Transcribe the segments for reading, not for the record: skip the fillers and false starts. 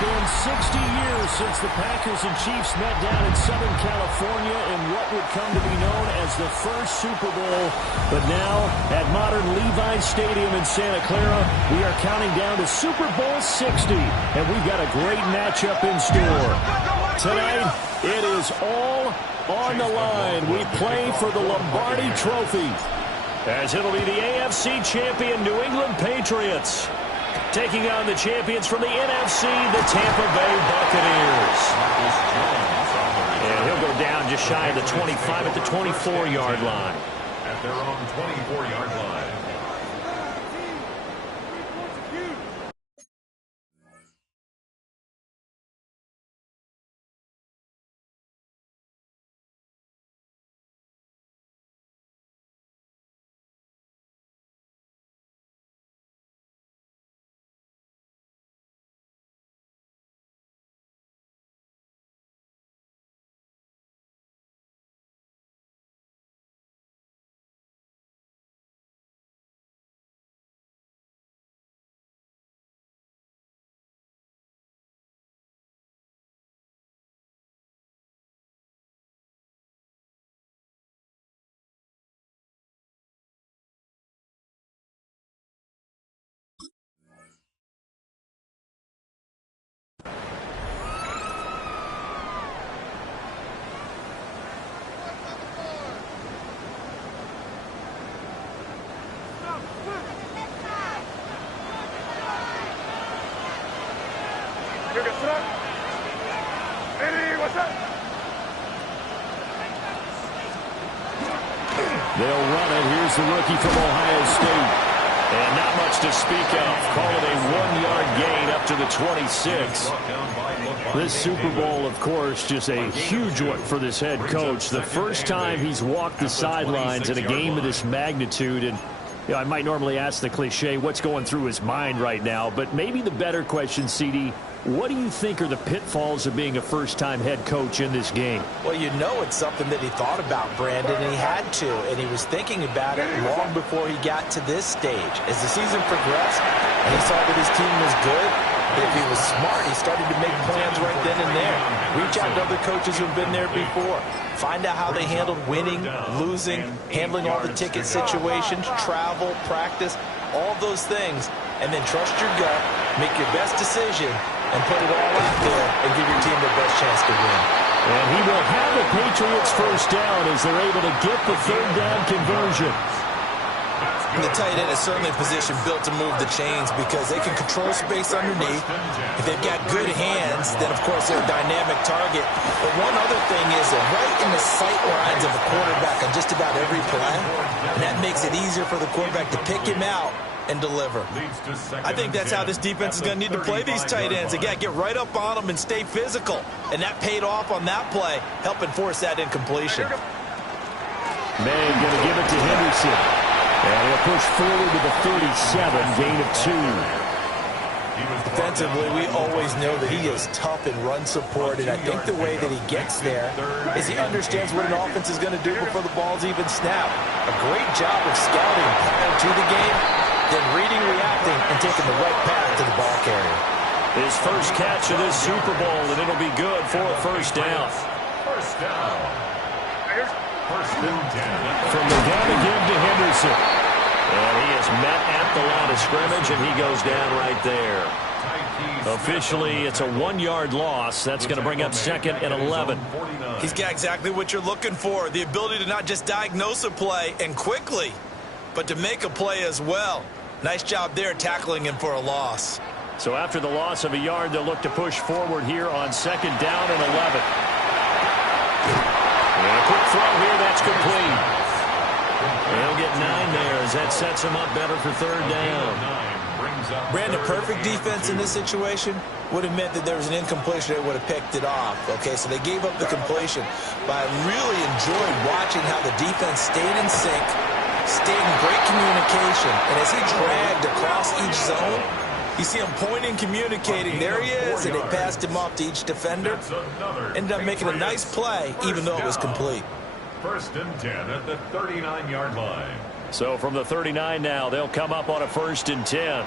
been 60 years since the Packers and Chiefs met down in Southern California in what would come to be known as the first Super Bowl. But now, at modern Levi's Stadium in Santa Clara, we are counting down to Super Bowl 60, and we've got a great matchup in store. Tonight, it is all on the line. We play for the Lombardi Trophy, as it'll be the AFC champion New England Patriots taking on the champions from the NFC, the Tampa Bay Buccaneers. And he'll go down just shy of the 25 at the 24-yard line. At their own 24-yard line. They'll run it. Here's the rookie from Ohio State. And not much to speak of. Call it a 1-yard gain up to the 26. This Super Bowl, of course, just a huge one for this head coach. The first time he's walked the sidelines in a game of this magnitude. And you know, I might normally ask the cliche, what's going through his mind right now? But maybe the better question, CD, what do you think are the pitfalls of being a first-time head coach in this game? Well, you know it's something that he thought about, Brandon, and he had to. And he was thinking about it long before he got to this stage. As the season progressed and he saw that his team was good, if he was smart, he started to make plans right then and there. Reach out to other coaches who've been there before. Find out how they handled winning, losing, handling all the ticket situations, travel, practice, all those things. And then trust your gut, make your best decision, and put it all out there and give your team the best chance to win. And he will have the Patriots first down as they're able to get the third down conversion. And the tight end is certainly a position built to move the chains because they can control space underneath. If they've got good hands, then, of course, they're a dynamic target. But one other thing is they're right in the sight lines of a quarterback on just about every play. And that makes it easier for the quarterback to pick him out and deliver. I think that's how this defense is going to need to play these tight ends. Again, get right up on them and stay physical. And that paid off on that play, helping force that incompletion. Man going to give it to Henderson. And he'll push forward to the 37, gain of 2. Defensively, we always know that he is tough in run support, and I think the way that he gets there is he understands what an offense is going to do before the ball's even snapped. A great job of scouting prior to the game, then reading, reacting, and taking the right path to the ball carrier. His first catch of this Super Bowl, and it'll be good for a first down. First down. First and 10. From the gun again to Henderson. And he is met at the line of scrimmage, and he goes down right there. Officially, it's a 1-yard loss. That's going to bring up 2nd and 11. He's got exactly what you're looking for, the ability to not just diagnose a play and quickly, but to make a play as well. Nice job there tackling him for a loss. So after the loss of a yard, they'll look to push forward here on 2nd down and 11. And a quick throw here, that's complete. They'll get 9 there as that sets him up better for 3rd down. Brandon, perfect defense in this situation would have meant that there was an incompletion. They would have picked it off. Okay, so they gave up the completion. But I really enjoyed watching how the defense stayed in sync, stayed in great communication. And as he dragged across each zone, you see him pointing, communicating. There he is, and they passed him off to each defender. Ended up making a nice play, even though it was complete. 1st and 10 at the 39-yard line. So from the 39 now, they'll come up on a 1st and 10.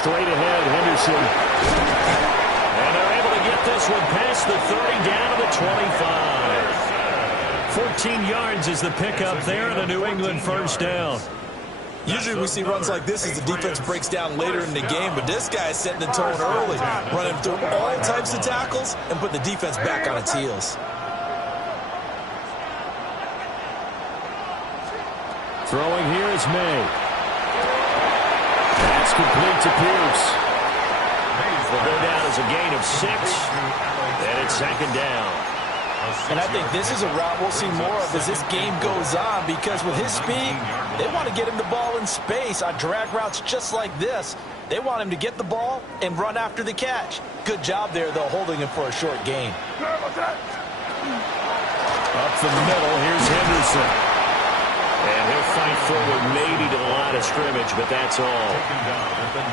straight ahead, Henderson. And they're able to get this one past the 30 down to the 25. 14 yards is the pickup there, and a New England first down. Usually we see runs like this as the defense breaks down later in the game, but this guy is setting the tone early, running through all types of tackles and put the defense back on its heels. Throwing here is May. That's complete to Pierce. Will go down as a gain of 6, and it's second down. And I think this is a route we'll see more of as this game goes on, because with his speed, they want to get him the ball in space on drag routes just like this. They want him to get the ball and run after the catch. Good job there, though, holding him for a short gain. Up the middle, here's Henderson. And he'll fight forward maybe to the line of scrimmage, but that's all.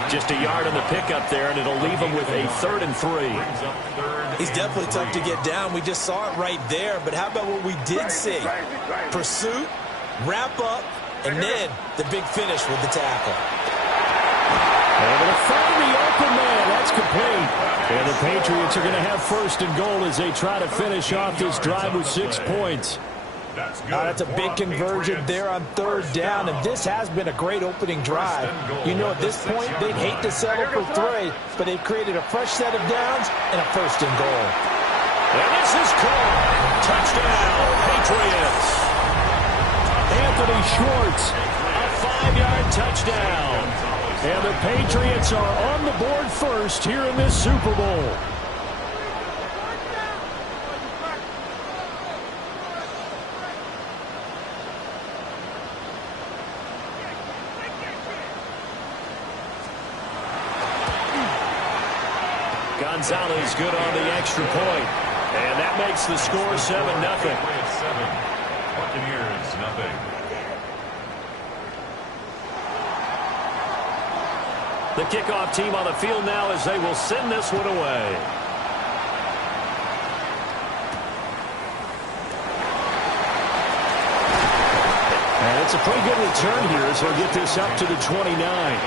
Just a yard on the pickup there, and it'll leave him with a 3rd and 3. He's definitely tough to get down. We just saw it right there, but how about what we did see? Pursuit, wrap up, and then the big finish with the tackle. Able to find the open man. That's complete. And the Patriots are going to have 1st and goal as they try to finish off this drive with 6 points. That's a big conversion there on 3rd down, and this has been a great opening drive. You know, at this point, they'd hate to settle for 3, but they've created a fresh set of downs and a 1st and goal. And this is caught. Touchdown, Patriots. Anthony Schwartz, a 5-yard touchdown. And the Patriots are on the board first here in this Super Bowl. Gonzalez good on the extra point. And that makes the score 7-0. Buccaneers, nothing. The kickoff team on the field now as they will send this one away. And it's a pretty good return here as they'll get this up to the 29.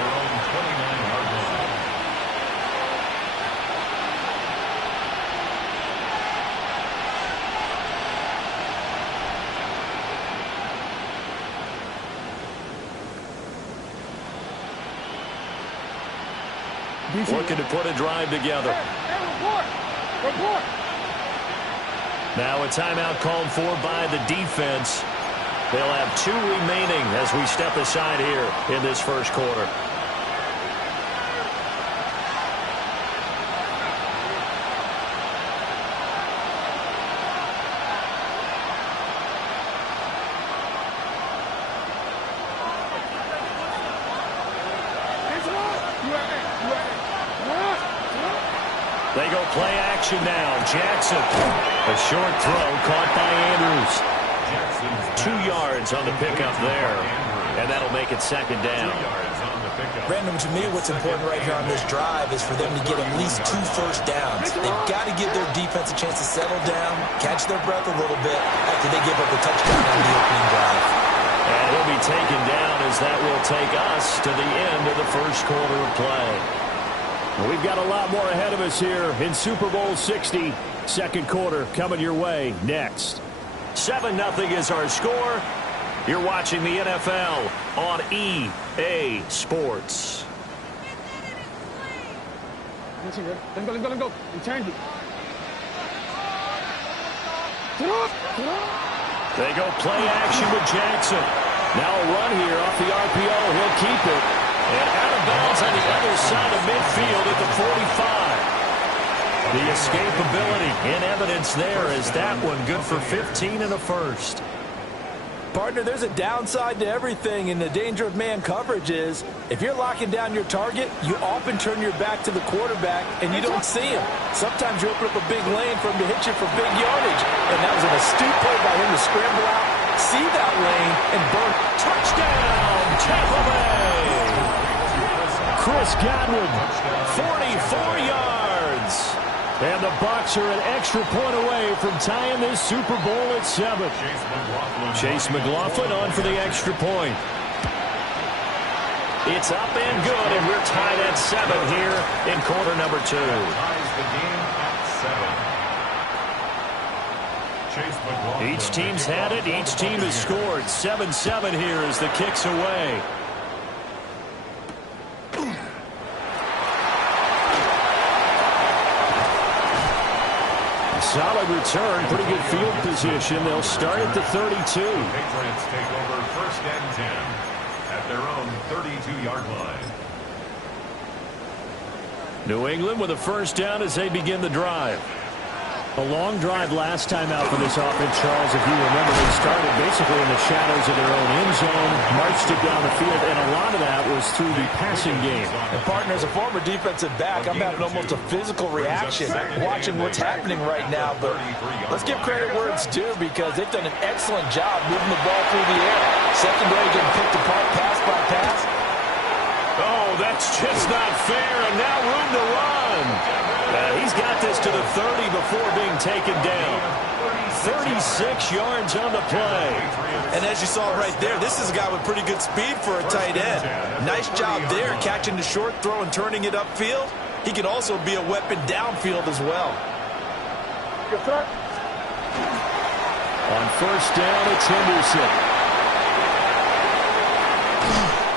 Looking to put a drive together. Report. Now a timeout called for by the defense. They'll have 2 remaining as we step aside here in this first quarter. They go play action now. Jackson. A short throw caught by Andrews. 2 yards on the pickup there. And that'll make it second down. Brandon, to me, what's important right here on this drive is for them to get at least 2 first downs. They've got to give their defense a chance to settle down, catch their breath a little bit after they give up the touchdown on the opening drive. And he'll be taken down as that will take us to the end of the first quarter of play. We've got a lot more ahead of us here in Super Bowl 60. Second quarter coming your way next. 7-0 is our score. You're watching the NFL on EA Sports. Let him go. He turned it. They go play action with Jackson. Now a run here off the RPO. He'll keep it. And out of bounds on the other side of midfield at the 45. The escapability in evidence there as that one good for 15 and a first. Partner, there's a downside to everything, and the danger of man coverage is if you're locking down your target, you often turn your back to the quarterback and you don't see him. Sometimes you open up a big lane for him to hit you for big yardage, and that was an astute play by him to scramble out, see that lane, and burn. Touchdown, Tampa Bay! Chris Godwin, 44 yards. And the Bucs are an extra point away from tying this Super Bowl at 7. Chase McLaughlin on for the extra point. It's up and good, and we're tied at 7 here in quarter number 2. Ties the game at 7. Each team's had it. Each team has scored. 7-7 here as the kick's away. Solid return. Pretty good field position. They'll start at the 32. Patriots take over 1st and 10 at their own 32-yard line. New England with a first down as they begin the drive. A long drive last time out for this offense, Charles. If you remember, they started basically in the shadows of their own end zone, marched it down the field, and a lot of that was through the passing game. And partner, as a former defensive back, I'm having almost a physical reaction watching what's happening right now. But let's give credit where it's due, because they've done an excellent job moving the ball through the air. Secondary getting picked apart pass by pass. Oh, that's just not fair, and now room to run. He's got this to the 30 before being taken down. 36 yards on the play. And as you saw right there, this is a guy with pretty good speed for a tight end. Nice job there, catching the short throw and turning it upfield. He can also be a weapon downfield as well. On first down, it's Henderson.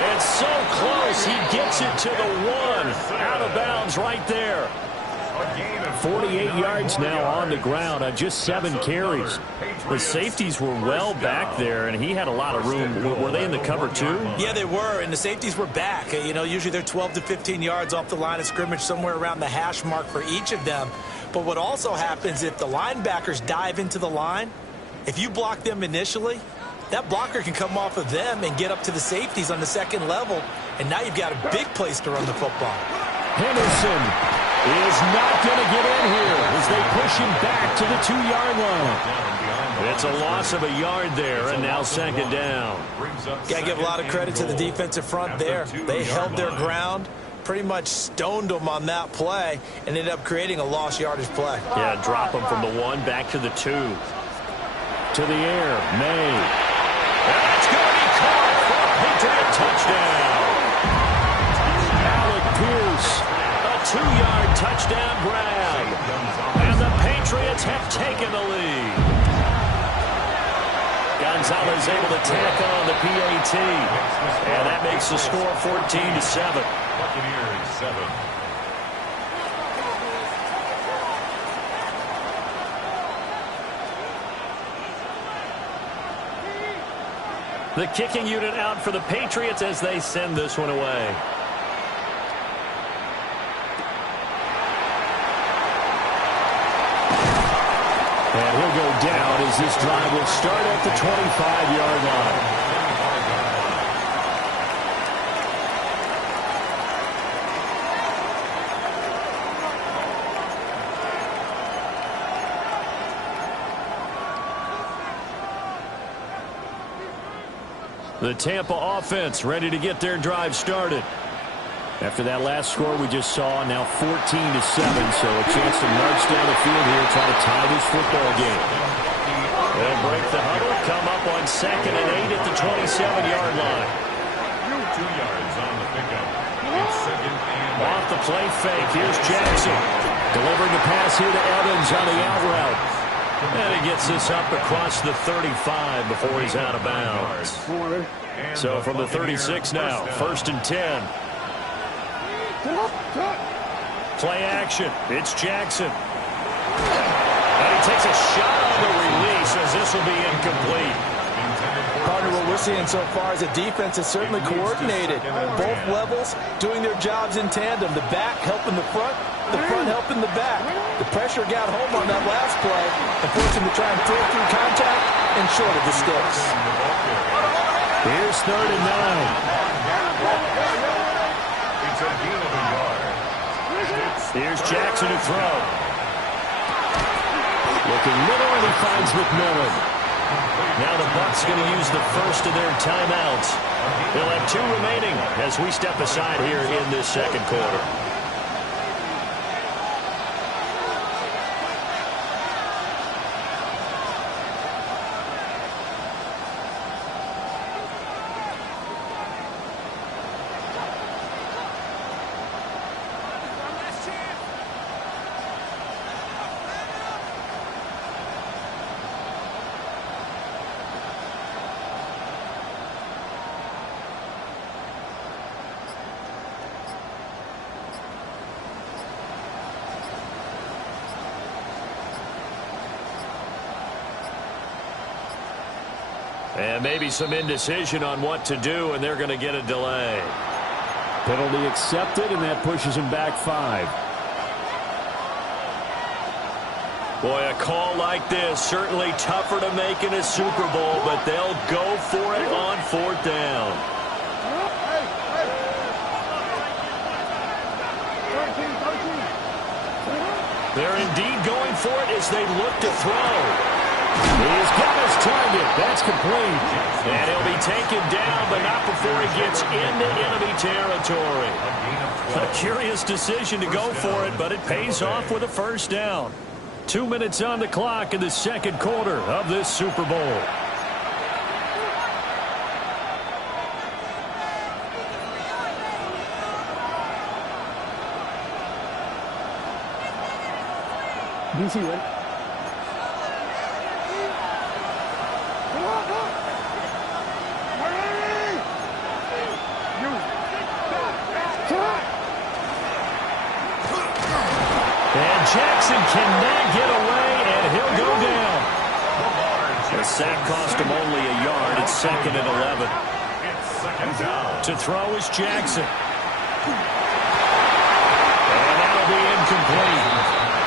And so close, he gets it to the 1. Out of bounds right there. 48 yards now on the ground on just 7 carries. The safeties were well back there, and he had a lot of room. Were they in the cover too? Yeah, they were, and the safeties were back. You know, usually they're 12 to 15 yards off the line of scrimmage, somewhere around the hash mark for each of them. But what also happens if the linebackers dive into the line, if you block them initially, that blocker can come off of them and get up to the safeties on the second level, and now you've got a big place to run the football. Henderson is not going to get in here as they push him back to the 2-yard line. It's a loss of a yard there, and now second down. Got to give a lot of credit to the defensive front there. They held their ground, pretty much stoned them on that play, and ended up creating a lost yardage play. Yeah, drop them from the 1 back to the 2. To the air, May. That's going to be caught for a Patriot touchdown. Alec Pierce. 2-yard touchdown grab. And the Patriots have taken the lead. Gonzalez able to tack on the PAT. And that makes the score 14-7. Buccaneers 7. The kicking unit out for the Patriots as they send this one away. And he'll go down as this drive will start at the 25-yard line. The Tampa offense ready to get their drive started. After that last score we just saw, now 14-7, so a chance to march down the field here, try to tie this football game. They'll break the huddle, come up on 2nd and 8 at the 27-yard line. 2 yards on the pickup. It's 2nd and off the play fake, here's Jackson. Delivering the pass here to Evans on the out route. And he gets this up across the 35 before he's out of bounds. So from the 36 now, 1st and 10. Play action. It's Jackson. And he takes a shot on the release as this will be incomplete. Partner, what we're seeing so far is a defense that's certainly coordinated. Both levels doing their jobs in tandem. The back helping the front helping the back. The pressure got home on that last play and forced him to try and throw through contact and short of the sticks. Here's 3rd and 9. Here's Jackson to throw. Looking middle, and he finds McMillan. Now the Bucs going to use the first of their timeouts. They'll have 2 remaining as we step aside here in this second quarter. And maybe some indecision on what to do, and they're going to get a delay. Penalty accepted, and that pushes him back 5. Boy, a call like this, certainly tougher to make in a Super Bowl, but they'll go for it on 4th down. They're indeed going for it as they look to throw. He's got his target. That's complete. And he'll be taken down, but not before he gets into enemy territory. A curious decision to go for it, but it pays off with a 1st down. 2 minutes on the clock in the 2nd quarter of this Super Bowl. BC, ready? And Jackson cannot get away, and he'll go down. The sack cost him only a yard. It's 2nd and 11. To throw is Jackson. And that'll be incomplete.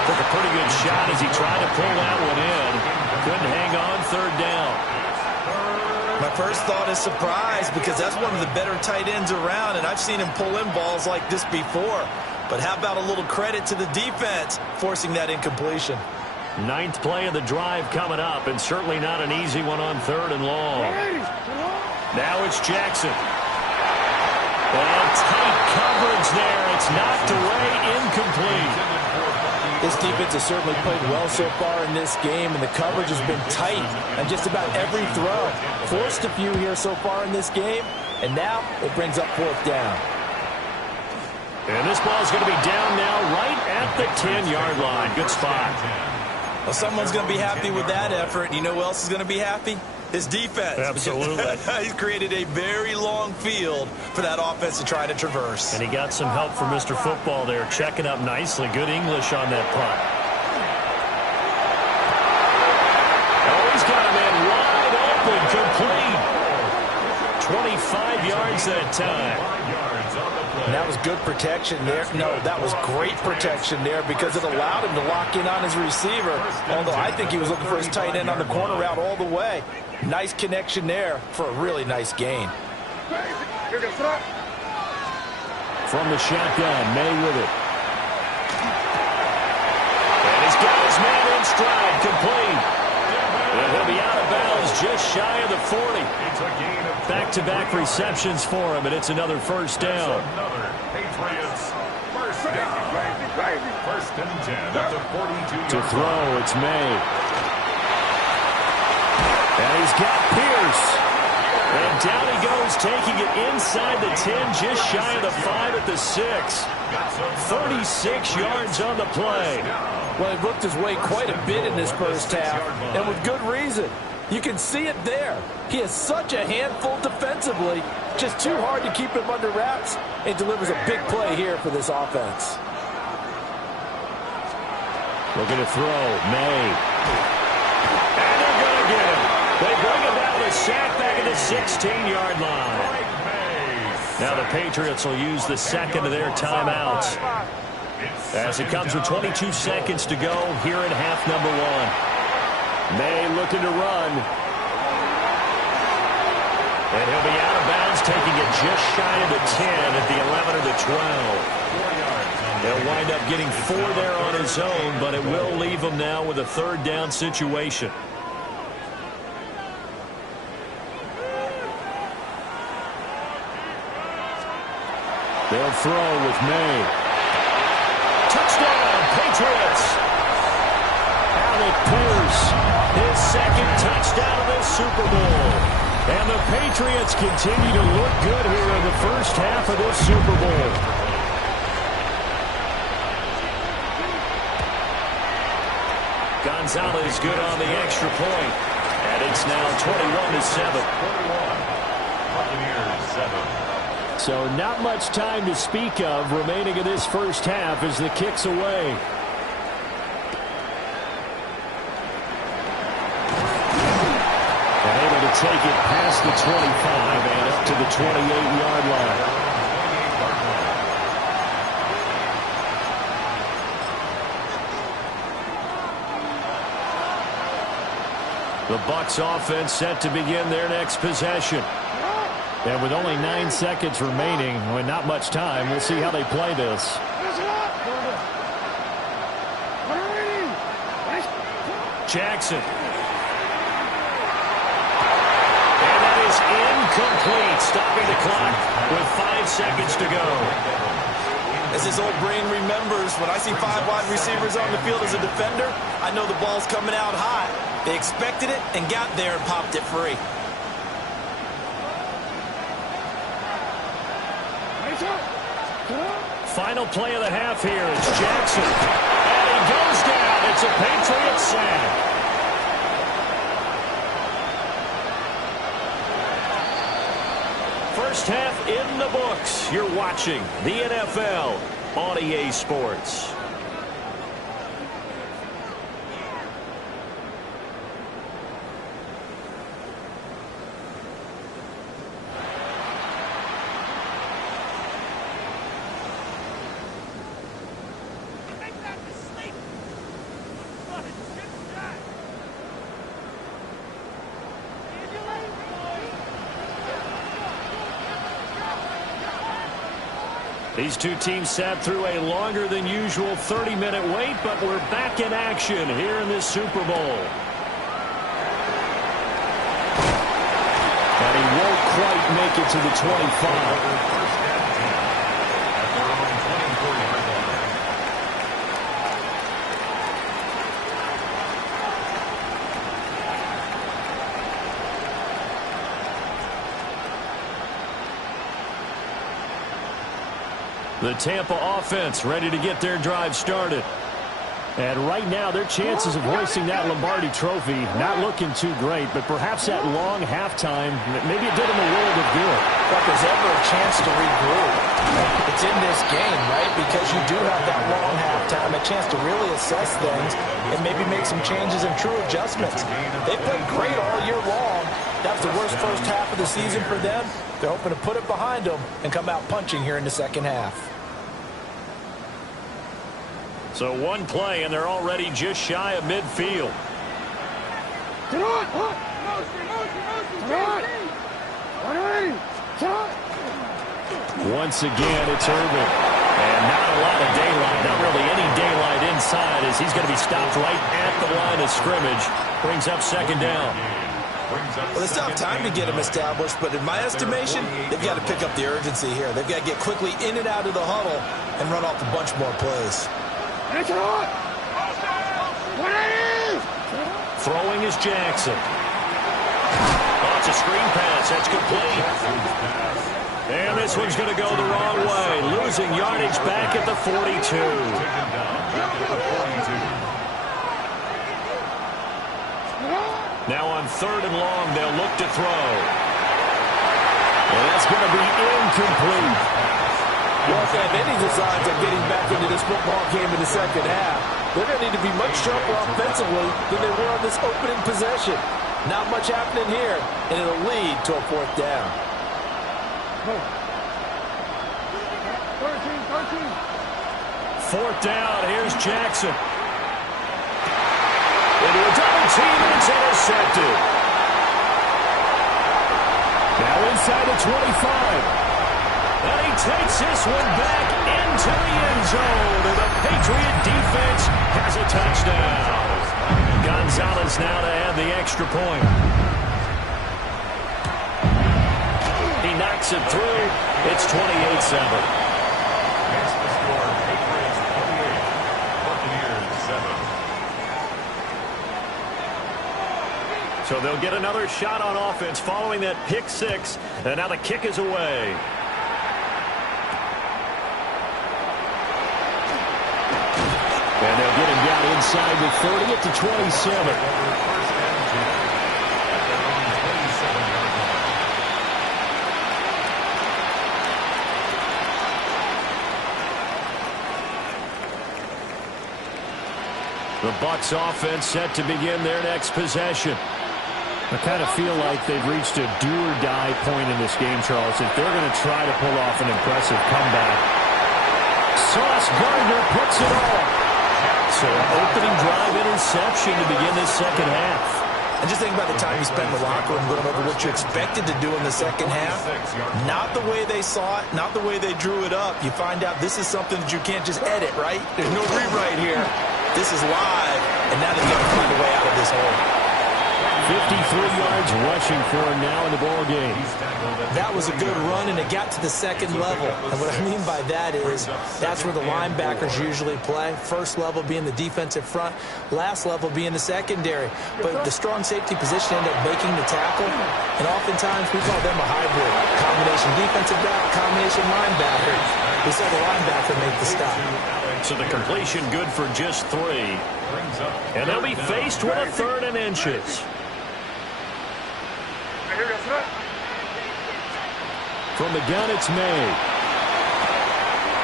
Took a pretty good shot as he tried to pull that one in. Couldn't hang on 3rd down. My first thought is surprise, because that's one of the better tight ends around, and I've seen him pull in balls like this before. But how about a little credit to the defense forcing that incompletion? 9th play of the drive coming up, and certainly not an easy one on 3rd and long. Now it's Jackson. And tight coverage there. It's knocked away, incomplete. This defense has certainly played well so far in this game, and the coverage has been tight on just about every throw. Forced a few here so far in this game, and now it brings up 4th down. And this ball is going to be down now right at the 10-yard line. Good spot. Well, someone's going to be happy with that effort. You know who else is going to be happy? His defense. Absolutely. He's created a very long field for that offense to try to traverse. And he got some help from Mr. Football there, checking up nicely. Good English on that punt. Oh, he's got a man wide open, complete. 25 yards that time. And that was good protection there. No, that was great protection there because it allowed him to lock in on his receiver. Although I think he was looking for his tight end on the corner route all the way. Nice connection there for a really nice gain. From the shotgun, May with it. And he's got his man in stride, complete. And he'll be out of bounds just shy of the 40. Back-to-back receptions for him, and it's another 1st down. Patriots first down. 1st and 10 at the 42. To throw, it's May. And he's got Pierce. And down he goes, taking it inside the 10, just shy of the 5 at the 6. 36 yards on the play. Well, he worked his way quite a bit in this 1st half, and with good reason. You can see it there. He is such a handful defensively. Just too hard to keep him under wraps. It delivers a big play here for this offense. Looking to throw, May. And they're going to get him. They bring him down to sack back at the 16-yard line. Now the Patriots will use the 2nd of their timeouts as it comes with 22 seconds to go here in half number 1. May looking to run. And he'll be out of bounds, taking it just shy of the 10 at the 11 or the 12. They'll wind up getting 4 there on his own, but it will leave him now with a 3rd down situation. They'll throw with May. Touchdown, Patriots! Alec Pierce, his 2nd touchdown of this Super Bowl. And the Patriots continue to look good here in the 1st half of this Super Bowl. Gonzalez good on the extra point. And it's now 21-7. 21. Buccaneers 7. So not much time to speak of remaining in this 1st half as the kick's away. And able to take it past the 25 and up to the 28-yard line. The Bucs offense set to begin their next possession. And with only 9 seconds remaining, with not much time, we'll see how they play this. Jackson. And that is incomplete, stopping the clock with 5 seconds to go. As his old brain remembers, when I see 5 wide receivers on the field as a defender, I know the ball's coming out high. They expected it and got there and popped it free. Final play of the half here. It's Jackson. And he goes down. It's a Patriot sack. First half in the books. You're watching the NFL on EA Sports. These two teams sat through a longer than usual 30-minute wait, but we're back in action here in this Super Bowl. And he won't quite make it to the 25. The Tampa offense ready to get their drive started. And right now, their chances of hoisting that Lombardi trophy not looking too great, but perhaps that long halftime, maybe it did them a world of good. If there's ever a chance to regroup, it's in this game, right? Because you do have that long halftime, a chance to really assess things and maybe make some changes and true adjustments. They played great all year long. That was the worst first half of the season for them. They're hoping to put it behind them and come out punching here in the second half. So one play, and they're already just shy of midfield. Once again, it's Irvin. And not a lot of daylight, not really any daylight inside, as he's going to be stopped right at the line of scrimmage. Brings up second down. Well, it's not time to get them established, but in my estimation, they've got to pick up the urgency here. They've got to get quickly in and out of the huddle and run off a bunch more plays. Throwing is Jackson. Oh, it's a screen pass. That's complete. And this one's going to go the wrong way. Losing yardage back at the 42. Now on 3rd and long, they'll look to throw. And that's going to be incomplete. Well, if they have any designs of getting back into this football game in the second half, they're going to need to be much sharper offensively than they were on this opening possession. Not much happening here, and it'll lead to a 4th down. 4th down, here's Jackson. Into a double team, and it's intercepted. Now inside the 25. And he takes this one back into the end zone. And the Patriot defense has a touchdown. Gonzalez now to add the extra point. He knocks it through. It's 28-7. Makes the score Patriots 28, Buccaneers 7. So they'll get another shot on offense following that pick 6. And now the kick is away. And they'll get him down inside the 30 at the 27. The Bucs offense set to begin their next possession. I kind of feel like they've reached a do-or-die point in this game, Charles, if they're going to try to pull off an impressive comeback. Sauce Gardner puts it off. So an opening drive interception to begin this second half. And just think about the time you spent in the locker room going over what you expected to do in the second half. Not the way they saw it, not the way they drew it up. You find out this is something that you can't just edit, right? There's no rewrite here. This is live, and now they've got to find a way out of this hole. 53 yards rushing for him now in the ball game. That was a good run, and it got to the second level. And what I mean by that is that's where the linebackers usually play. First level being the defensive front, last level being the secondary. But the strong safety position ended up making the tackle, and oftentimes we call them a hybrid. Combination defensive back, combination linebacker. We saw the linebacker make the stop. So the completion good for just 3. And they'll be faced with a 3rd and inches. From the gun, it's May.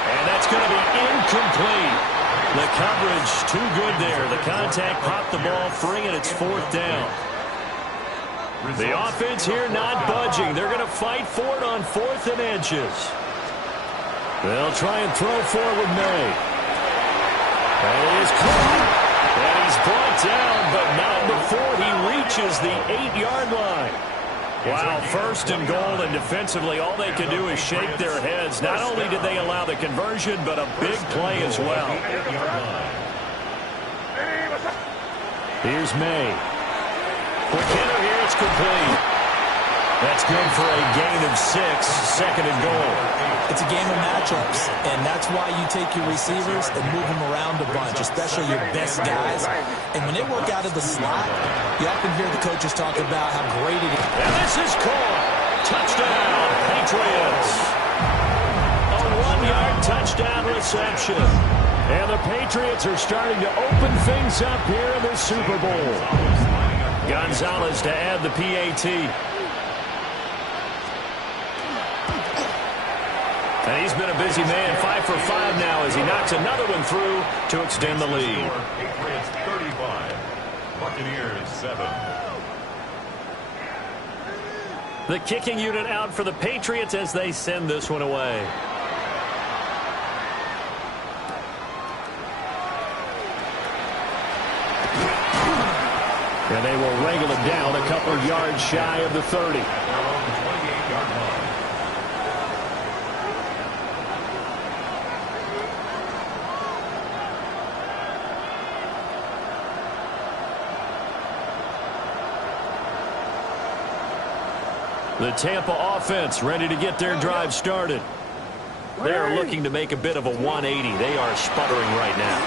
And that's going to be incomplete. The coverage too good there. The contact popped the ball free, and it's 4th down. The offense here not budging. They're going to fight for it on 4th and inches. They'll try and throw for it with May. And he is caught. And he's brought down, but not before he reaches the 8-yard line. Wow, 1st and goal, and defensively all they can do is shake their heads. Not only did they allow the conversion, but a big play as well. Here's May. Quick hitter here, it's complete. That's good for a gain of 6, 2nd and goal. It's a game of matchups, and that's why you take your receivers and move them around a bunch, especially your best guys. And when they work out of the slot, you often hear the coaches talk about how great it is. And this is caught. Touchdown, Patriots. A 1-yard touchdown reception. And the Patriots are starting to open things up here in the Super Bowl. Gonzalez to add the PAT. And he's been a busy man, 5 for 5 now as he knocks another one through to extend the lead. Patriots 35, Buccaneers 7. The kicking unit out for the Patriots as they send this one away. And they will wrangle it down a couple yards shy of the 30. The Tampa offense ready to get their drive started. They're looking to make a bit of a 180. They are sputtering right now.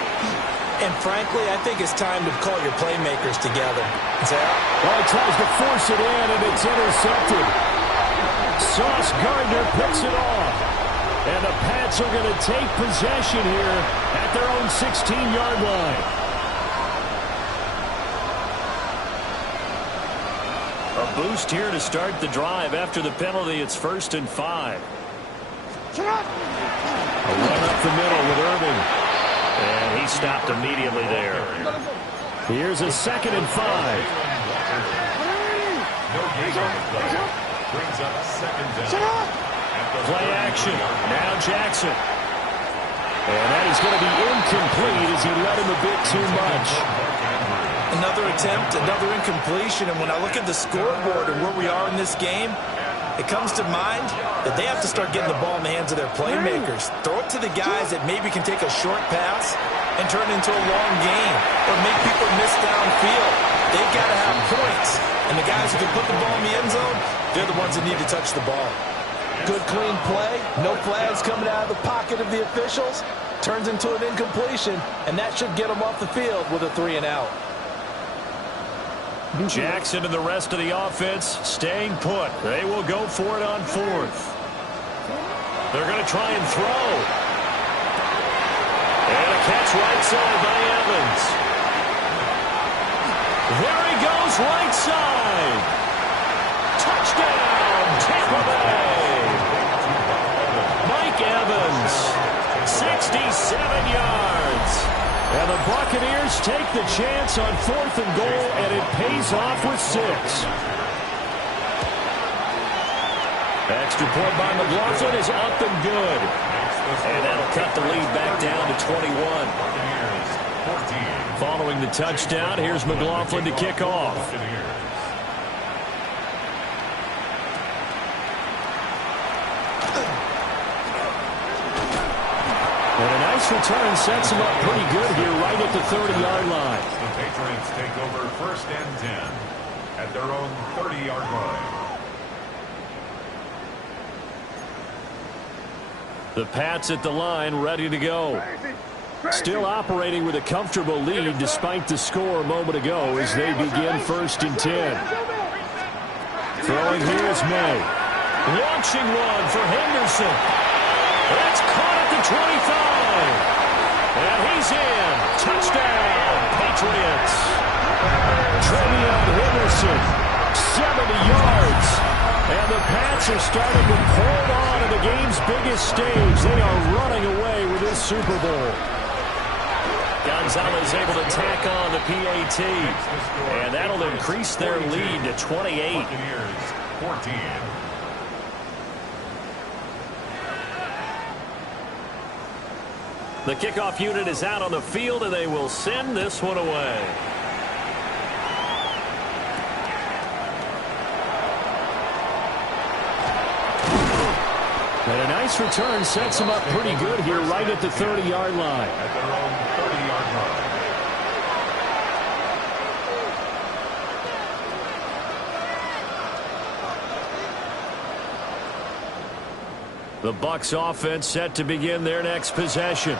And frankly, I think it's time to call your playmakers together. Well, he tries to force it in, and it's intercepted. Sauce Gardner picks it off. And the Pats are going to take possession here at their own 16-yard line. A boost here to start the drive. After the penalty, it's 1st and 5. A run up the middle with Irving. And he stopped immediately there. Here's a 2nd and 5. No gain on the play. Brings up 2nd down. Play action. Now Jackson. And that is going to be incomplete as he led him a bit too much. Another attempt, another incompletion, and when I look at the scoreboard and where we are in this game, it comes to mind that they have to start getting the ball in the hands of their playmakers. Throw it to the guys that maybe can take a short pass and turn it into a long game or make people miss downfield. They've got to have points, and the guys who can put the ball in the end zone, they're the ones that need to touch the ball. Good, clean play, no flags coming out of the pocket of the officials, turns into an incompletion, and that should get them off the field with a 3-and-out. Jackson and the rest of the offense staying put. They will go for it on 4th. They're going to try and throw. And a catch right side by Evans. There he goes right side. Touchdown, Tampa Bay. Mike Evans, 67 yards. And the Buccaneers take the chance on 4th and goal, and it pays off with 6. Extra point by McLaughlin is up and good. And that'll cut the lead back down to 21. Following the touchdown, here's McLaughlin to kick off. And a nice return sets him up pretty good here right at the 30-yard line. The Patriots take over 1st and 10 at their own 30-yard line. The Pats at the line, ready to go. Still operating with a comfortable lead despite the score a moment ago as they begin 1st and 10. Throwing here is May. Launching one for Henderson. That's caught at the 25. And he's in. Touchdown, Patriots. Trevion Henderson, 70 yards. And the Pats are starting to hold on to the game's biggest stage. They are running away with this Super Bowl. Gonzalez able to tack on the PAT. And that'll increase their lead to 28. 14. The kickoff unit is out on the field, and they will send this one away. And a nice return sets them up pretty good here right at the 30-yard line. At their own 30-yard line. The Bucs offense set to begin their next possession.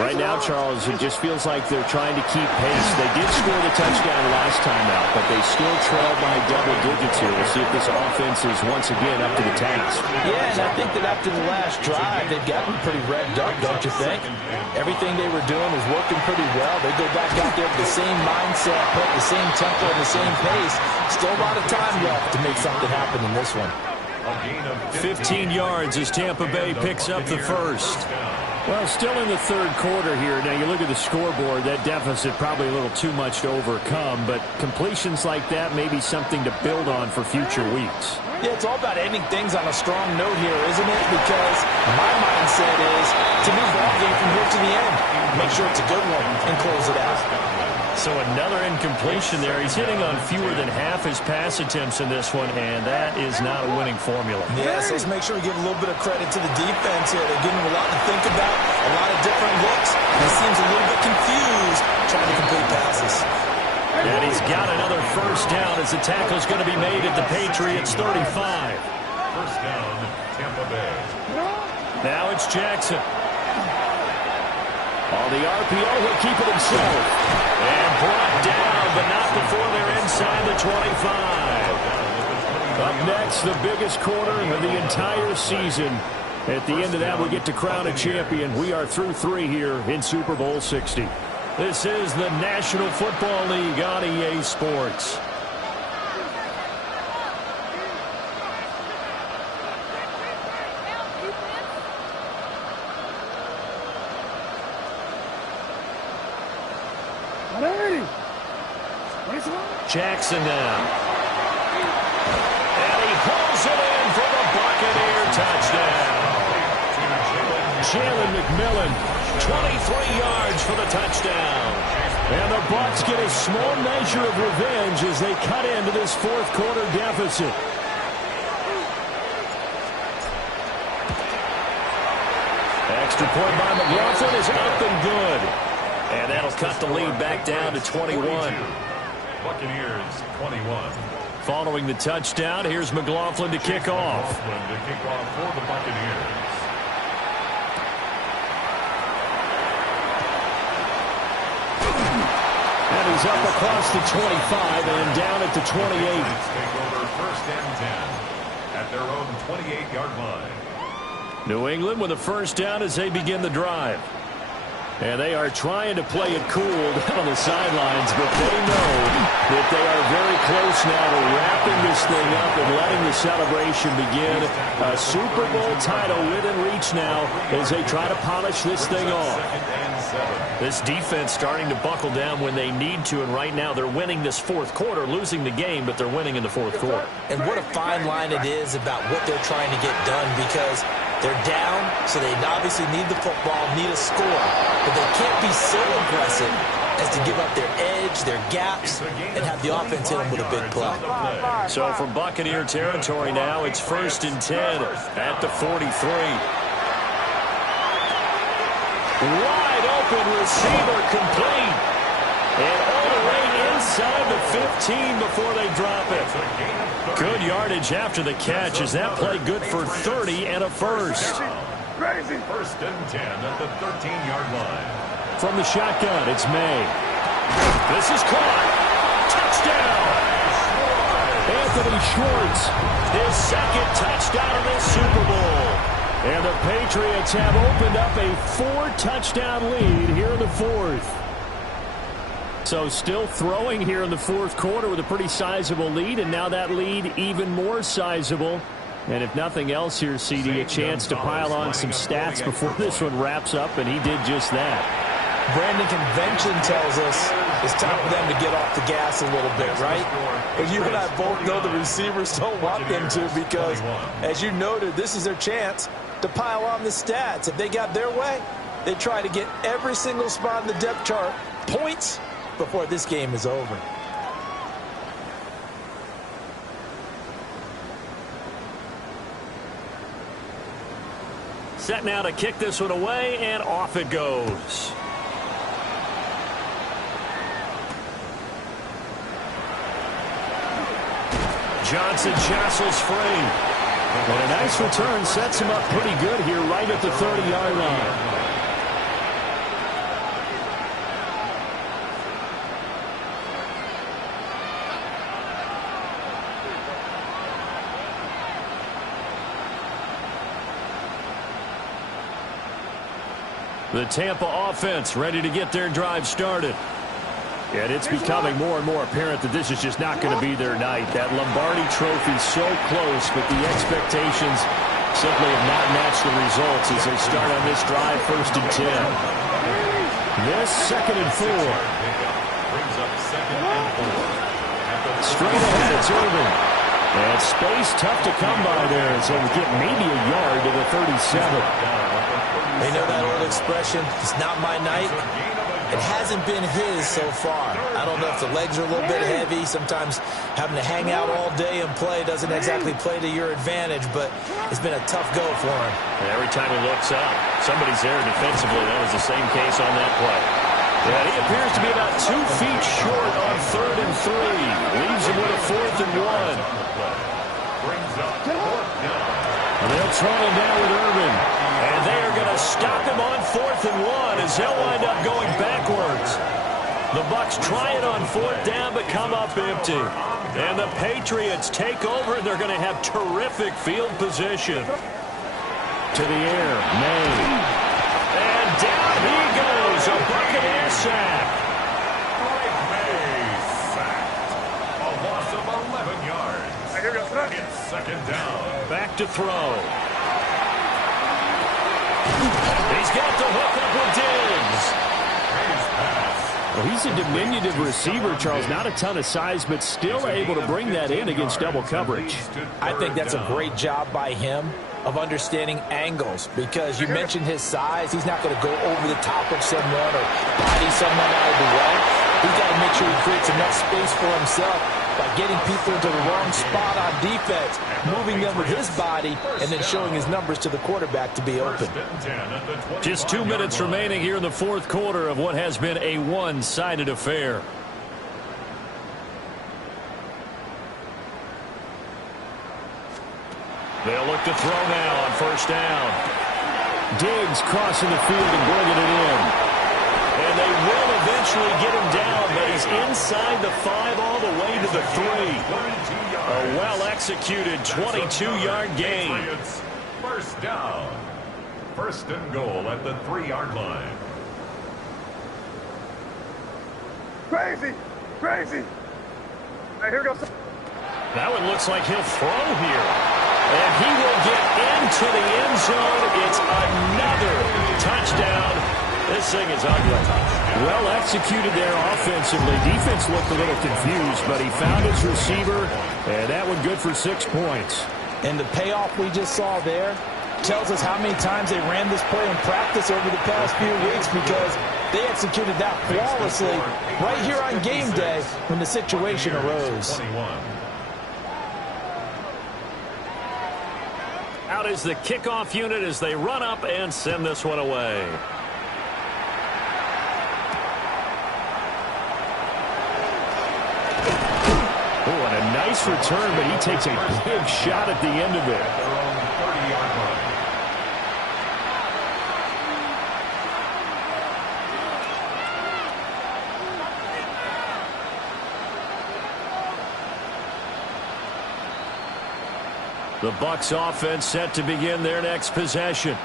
Right now, Charles, it just feels like they're trying to keep pace. They did score the touchdown last time out, but they still trail by double digits here. We'll see if this offense is once again up to the task. Yeah, and I think that after the last drive, they've gotten pretty revved up, don't you think? Everything they were doing was working pretty well. They go back out there with the same mindset, put the same tempo and the same pace. Still a lot of time left to make something happen in this one. 15 yards as Tampa Bay picks up the first. Well, still in the third quarter here. Now, you look at the scoreboard, that deficit probably a little too much to overcome, but completions like that may be something to build on for future weeks. Yeah, it's all about ending things on a strong note here, isn't it? Because my mindset is it's a new ball game from here to the end. Make sure it's a good one and close it out. So another incompletion there. He's hitting on fewer than half his pass attempts in this one, and that is not a winning formula. Yes, let's make sure we give a little bit of credit to the defense here. They're giving him a lot to think about, a lot of different looks. He seems a little bit confused trying to complete passes. And he's got another first down as the tackle is going to be made at the Patriots 35. First down, Tampa Bay. Now it's Jackson. On the RPO, he'll keep it himself. And brought down, but not before they're inside the 25. Up next, the biggest quarter of the entire season. At the end of that, we get to crown a champion. We are through 3 here in Super Bowl 60. This is the National Football League on EA Sports. Jackson now. And he pulls it in for the Buccaneer touchdown. Jalen McMillan, 23 yards for the touchdown. And the Bucs get a small measure of revenge as they cut into this fourth quarter deficit. Extra point by McLaughlin is up and good. And that'll cut the lead back down to 21. Buccaneers 21. Following the touchdown, here's McLaughlin to kick off. McLaughlin to kick off for the Buccaneers. And he's up across the 25 and down at the 28. Take over first and 10 at their own 28-yard line. New England with a first down as they begin the drive. And they are trying to play it cool down on the sidelines, but they know that they are very close now to wrapping this thing up and letting the celebration begin. A Super Bowl title within reach now as they try to polish this thing off. This defense starting to buckle down when they need to, and right now they're winning this fourth quarter, losing the game, but they're winning in the fourth quarter. And what a fine line it is about what they're trying to get done, because they're down, so they obviously need the football, need a score, but they can't be so aggressive as to give up their edge, their gaps, and have the offense hit them with a big play. So from Buccaneer territory now, it's 1st and 10 at the 43. Wide open receiver complete. And all the way inside the 15 before they drop it. Good yardage after the catch. Is that play good for 30 and a first? Crazy. 1st and 10 at the 13-yard line. From the shotgun, it's May. This is caught. Touchdown. Anthony Schwartz, his second touchdown of this Super Bowl. And the Patriots have opened up a 4-touchdown lead here in the fourth. So still throwing here in the fourth quarter with a pretty sizable lead, and now that lead even more sizable. And if nothing else here, CD, a chance to pile on some stats before this one wraps up, and he did just that. Brandon, convention tells us it's time for them to get off the gas a little bit, right? But you and I both know the receivers don't want them to, because, as you noted, this is their chance to pile on the stats. If they got their way, they try to get every single spot in the depth chart points before this game is over. Set now to kick this one away, and off it goes. Johnson jostles free. And a nice return sets him up pretty good here right at the 30-yard line. The Tampa offense ready to get their drive started. And it's becoming more and more apparent that this is just not going to be their night. That Lombardi trophy so close, but the expectations simply have not matched the results as they start on this drive 1st and 10. This 2nd and 4. Straight ahead, it's Irvin. And space tough to come by there, so we get maybe a yard to the 37. They know that old expression, it's not my night. It hasn't been his so far. I don't know if the legs are a little bit heavy. Sometimes having to hang out all day and play doesn't exactly play to your advantage, but it's been a tough go for him. And every time he looks up, somebody's there defensively. That was the same case on that play. Yeah, he appears to be about 2 feet short on 3rd and 3. Leaves him with a 4th and 1. And they'll try him down with Irvin. And they are going to stop him on 4th and 1 as they'll wind up going backwards. The Bucs try it on 4th down but come up empty. And the Patriots take over, and they're going to have terrific field position. To the air, May. And down he goes, a Buccaneer sack. May sacked. A loss of 11 yards. It's 2nd down. Back to throw. He's got the hook up with Diggs. Well, he's a diminutive receiver, Charles. Not a ton of size, but still able to bring that in against double coverage. I think that's a great job by him of understanding angles, because you mentioned his size. He's not going to go over the top of someone or body someone out of the way. He's got to make sure he creates enough space for himself by getting people into the wrong spot on defense, moving them with his body, and then showing his numbers to the quarterback to be open. Just 2 minutes remaining here in the fourth quarter of what has been a one-sided affair. They'll look to throw now on 1st down. Diggs crossing the field and bringing it in. And they will eventually get him down, but he's inside the 5 all the way to the 3. A well-executed 22-yard gain. 1st down. 1st and goal at the 3-yard line. Crazy. Right, here goes. Now it looks like he'll throw here. And he will get into the end zone. It's another touchdown. This thing is ugly. Well executed there offensively. Defense looked a little confused, but he found his receiver, and that one good for 6 points. And the payoff we just saw there tells us how many times they ran this play in practice over the past few weeks, because they executed that flawlessly right here on game day when the situation arose. Out is the kickoff unit as they run up and send this one away. Oh, and a nice return, but he takes a big shot at the end of it. The Bucs offense set to begin their next possession.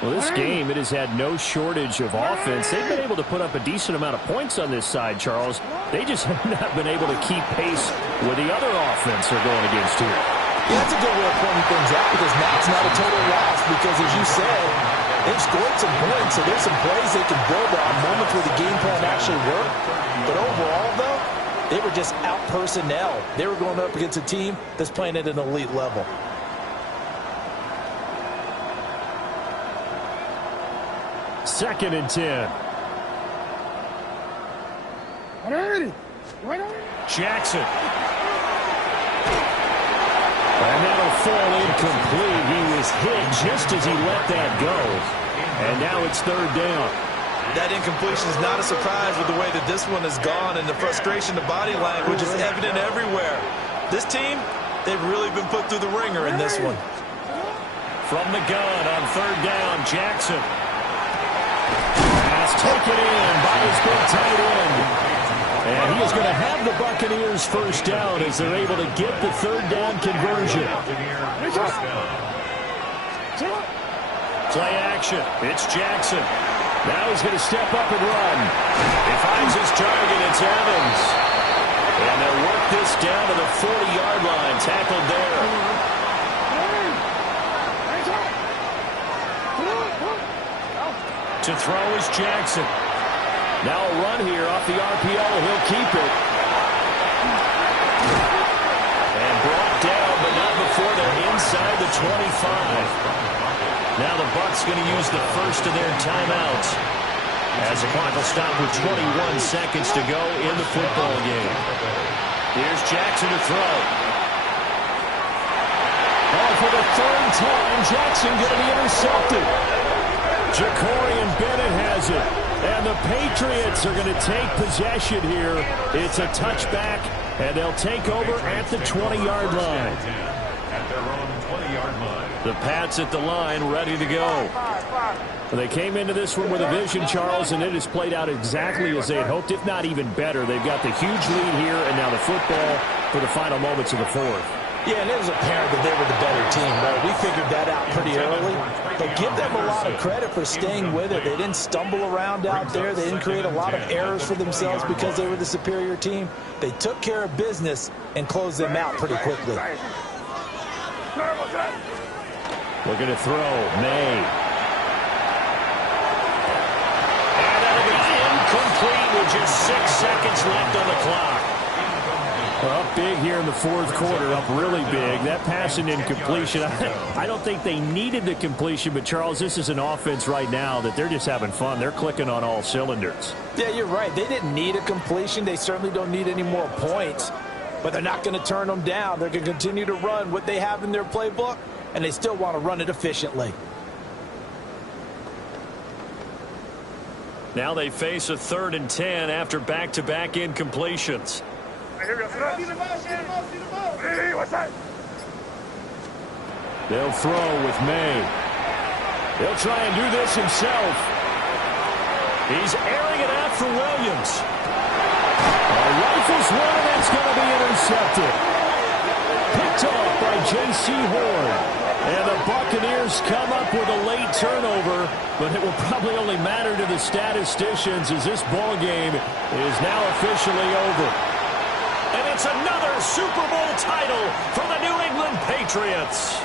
Well, this game, it has had no shortage of offense. They've been able to put up a decent amount of points on this side, Charles. They just have not been able to keep pace with the other offense they're going against here. Yeah, that's a good way of pointing things out, because now it's not a total loss, because as you said, they've scored some points, so there's some plays they can build on, moments where the game plan actually worked. But overall, though, they were just out personnel. They were going up against a team that's playing at an elite level. Second and 10. Jackson. And that'll fall incomplete. He was hit just as he let that go. And now it's third down. That incompletion is not a surprise with the way that this one has gone, and the frustration, the body language is evident everywhere. This team, they've really been put through the ringer in this one. From the gun on third down, Jackson. Pass taken in by his big tight end. And he is going to have the Buccaneers first down as they're able to get the third down conversion. Play action. It's Jackson. Now he's going to step up and run. He finds his target. It's Evans. And they'll work this down to the 40-yard line. Tackled there. To throw is Jackson. Now a run here off the RPO. He'll keep it. And brought down, but not before they're inside the 25. Now the Bucs going to use the first of their timeouts as the clock will stop with 21 seconds to go in the football game. Here's Jackson to throw. Oh, for the third time, Jackson going to be intercepted. Jacorian Bennett has it. And the Patriots are going to take possession here. It's a touchback, and they'll take over at the 20-yard line. At their own 20-yard line. The Pats at the line, ready to go. They came into this one with a vision, Charles, and it has played out exactly as they had hoped, if not even better. They've got the huge lead here, and now the football for the final moments of the fourth. Yeah, and it was apparent that they were the better team, right? We figured that out pretty early. But give them a lot of credit for staying with it. They didn't stumble around out there. They didn't create a lot of errors for themselves because they were the superior team. They took care of business and closed them out pretty quickly. Looking to throw, May. And that'll be incomplete with just 6 seconds left on the clock. Well, up big here in the fourth quarter, up really big. That pass and incompletion, I don't think they needed the completion, but Charles, this is an offense right now that they're just having fun. They're clicking on all cylinders. Yeah, you're right. They didn't need a completion. They certainly don't need any more points, but they're not going to turn them down. They're going to continue to run what they have in their playbook, and they still want to run it efficiently. Now they face a 3rd and 10 after back-to-back incompletions. They'll throw with May. He'll try and do this himself. He's airing it out for Williams. Rifles one, and that's going to be intercepted. Picked picked off by J.C. Horn. And the Buccaneers come up with a late turnover, but it will probably only matter to the statisticians as this ball game is now officially over. And it's another Super Bowl title for the New England Patriots.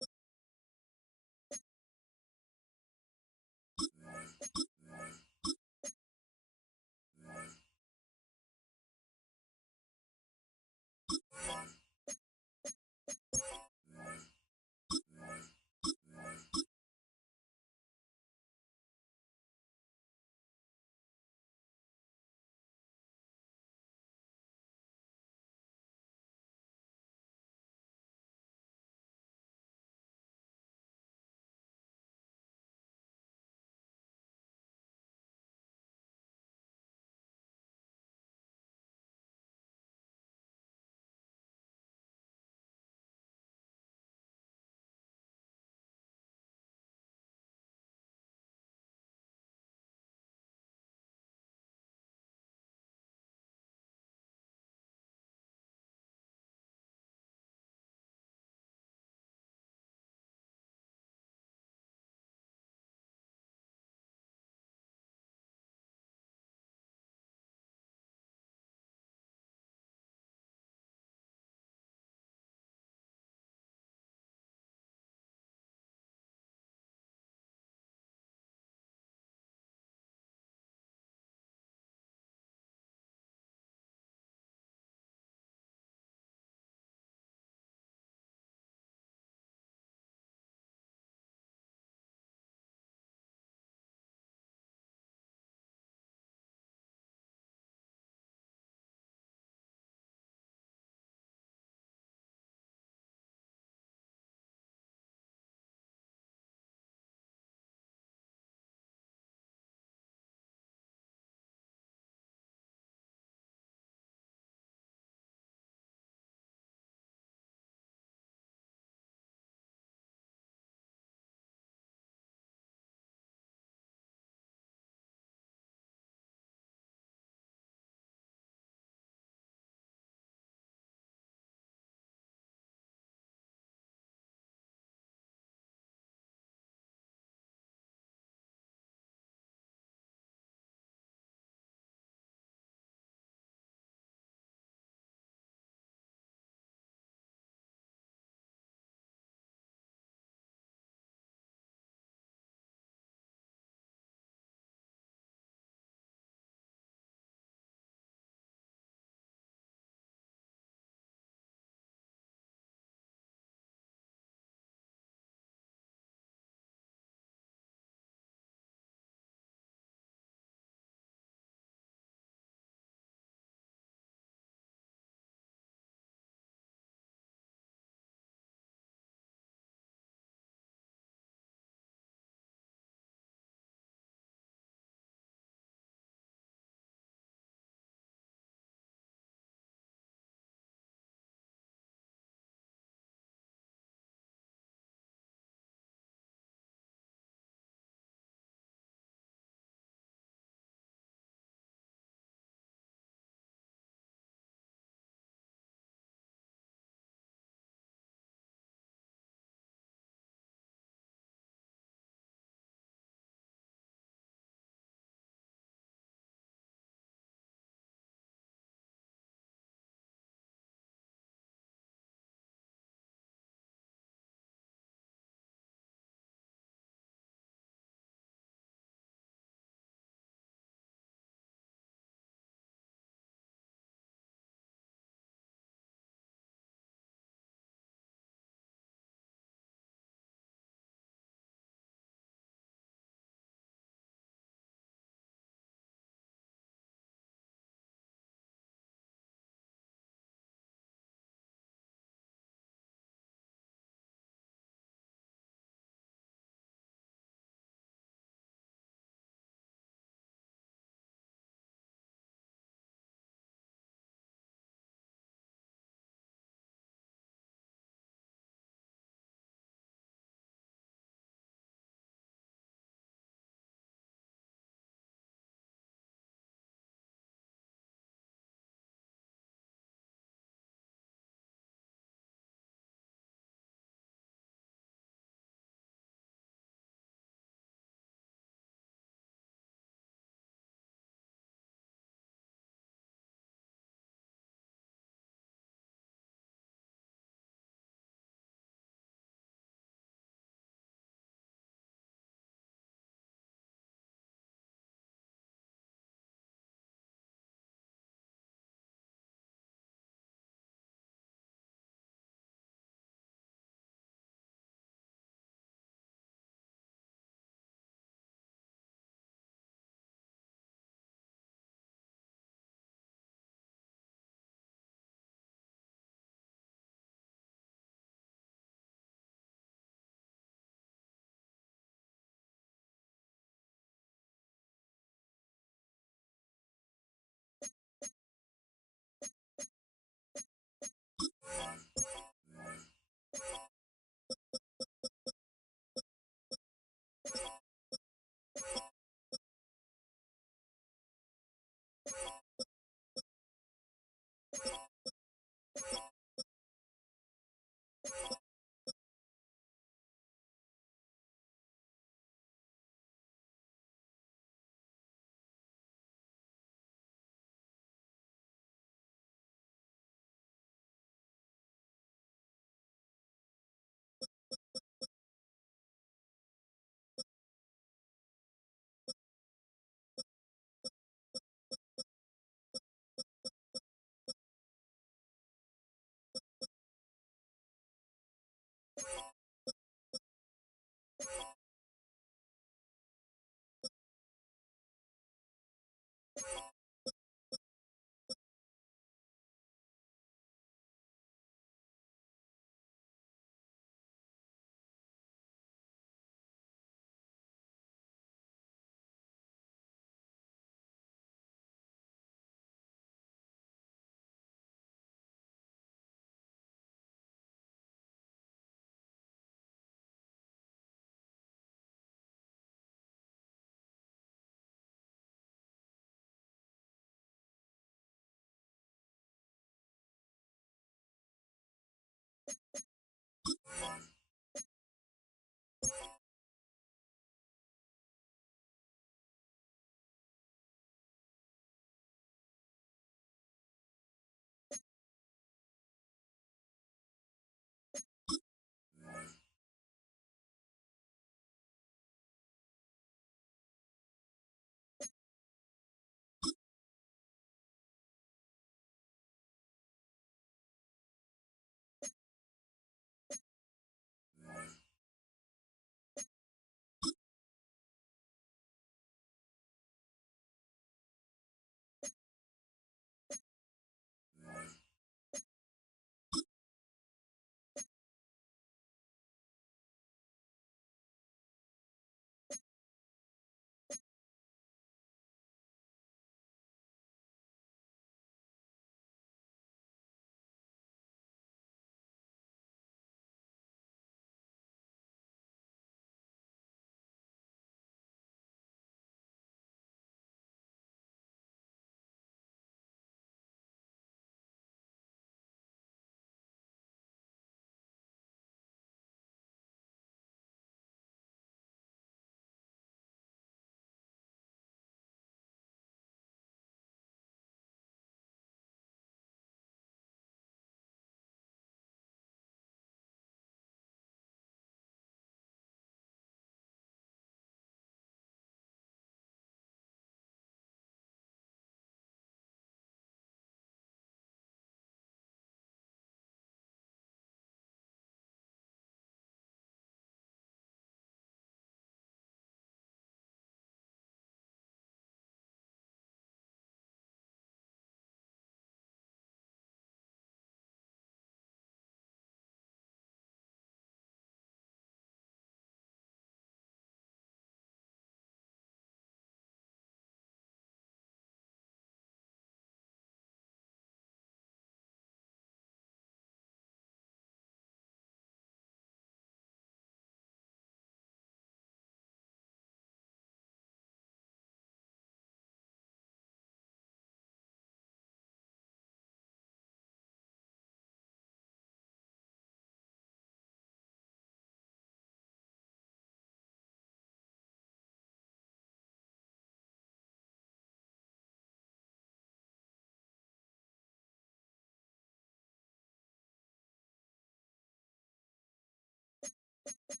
you.